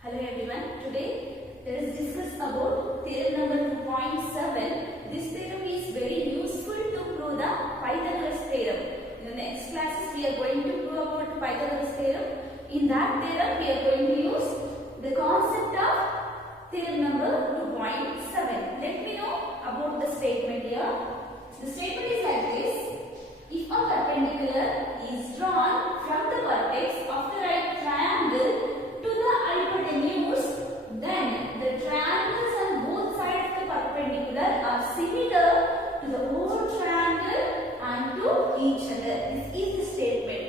Hello everyone. Today let us discuss about theorem number 2.7. This theorem is very useful to prove the Pythagoras theorem. In the next classes we are going to prove about Pythagoras theorem. In that theorem we are going to use the concept of theorem number 2.7. Let me know about the statement here. The statement is like this. If a perpendicular is drawn from the vertex of the right triangle to the hypotenuse, then the triangles on both sides of the perpendicular are similar to the whole triangle and to each other. This is the statement.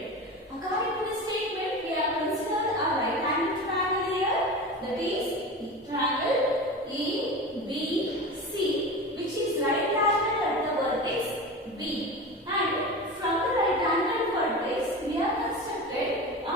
According to the statement, we have considered a right angle triangle here, that is triangle ABC, which is right angle at the vertex B. And from the right angle vertex, we have constructed a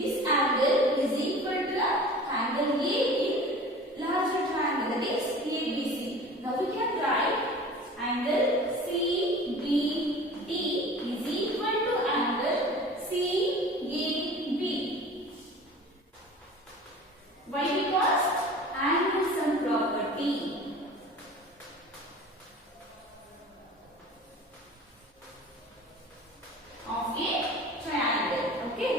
this angle is equal to the angle A in larger triangle, that is ABC. Now we can write angle CBD is equal to angle CAB. Why? Because angle is some property. Of a triangle. Okay.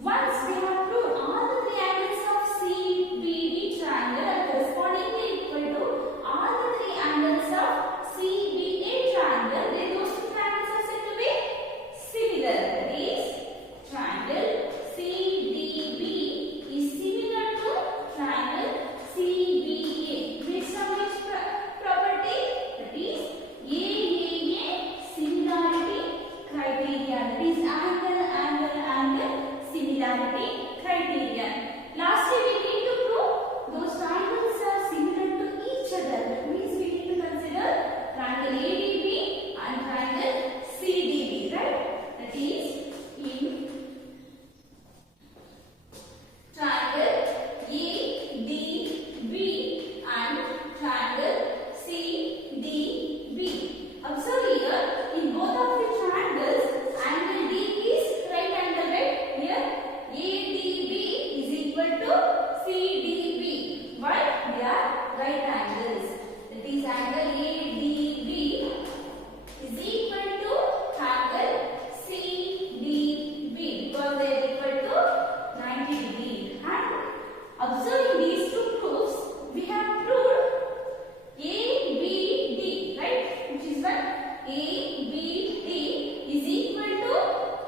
Once we have proved all the three angles of CBD triangle are correspondingly equal to all the three angles of CBA triangle, then those two triangles are said to be similar. That is, triangle CDB is similar to triangle CBA. Based on which property? That is AAA similarity criteria. That is angle similarity criterion. Lastly, we need to prove those triangles are similar to each other. That means we need to consider triangle ADB and triangle CDB, right? That is, in triangle ADB and triangle CDB. Observe here, in both of the triangles, angle D is right angle, right? Here, ADB is equal to CDB. Why? They are right angles. That is, angle ADB is equal to angle CDB because they are equal to 90 degrees. And observing these two proofs, we have proved ABD, right? Which is what? ABD is equal to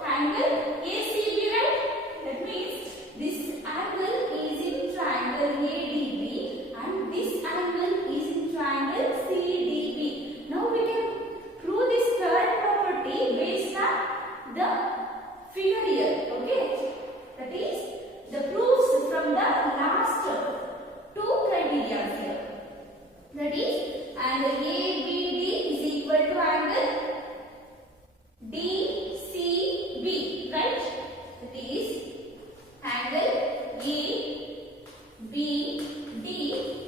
angle ACB, right? That means this angle is in triangle ADB and this angle is in triangle CDB. Now we can prove this third property based on the figure here. Okay? That is the proofs from the last two criteria here. That is, angle ABD is equal to angle DCB, right? That is, angle ABD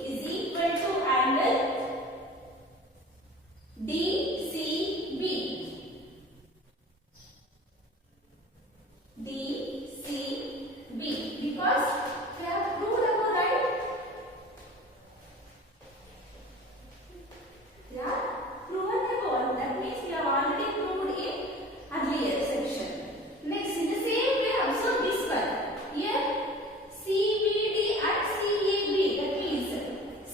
is equal to angle DCB. Because we have proved about, right? Yeah, proven about. That means we have already proved in earlier section. Next, in the same way, observe this one. Here, CBD and CAB. That means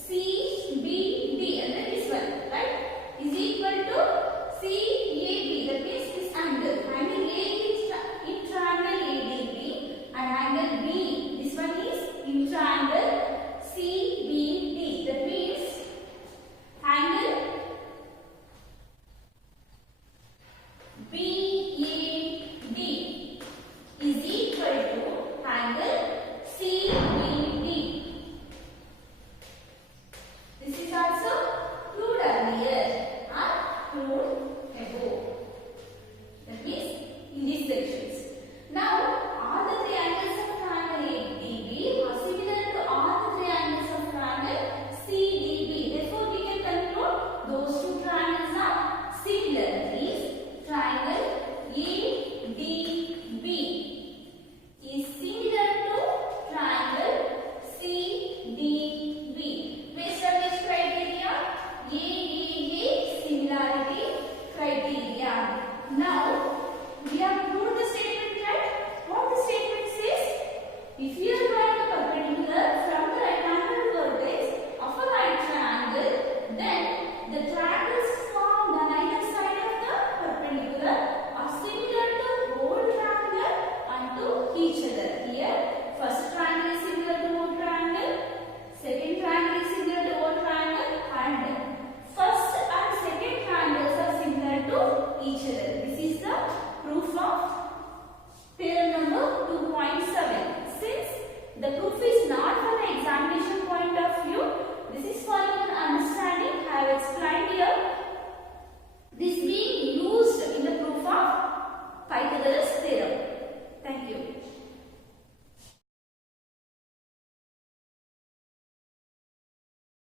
CBD and then this one, right? Is equal to CAB. That means this angle. Angle A is in triangle ADB and angle B. This one is in triangle CBD. That means angle BAD is equal to angle CBD. This is also proved earlier or proved above. That means in these sections. Now, all the three angles of triangle ADB are similar to all the three angles of triangle CDB. Therefore, we can conclude those two triangles are similar. That is, triangle ADB is similar to triangle CDB. Based on which criteria? AAA similarity criteria. Now, we have proved the statement, right? What the statement says? If you are drawing a perpendicular from the right angle vertex of a right triangle, then the triangles formed on either side of the perpendicular are similar to whole triangle and to each other. Here, first triangle is similar to whole triangle, second triangle is similar to whole triangle, and first and second triangles are similar to each other. This is the proof of theorem number 2.7. Since the proof is not from the examination point of view, this is for your understanding. I have explained here. This being used in the proof of Pythagoras theorem.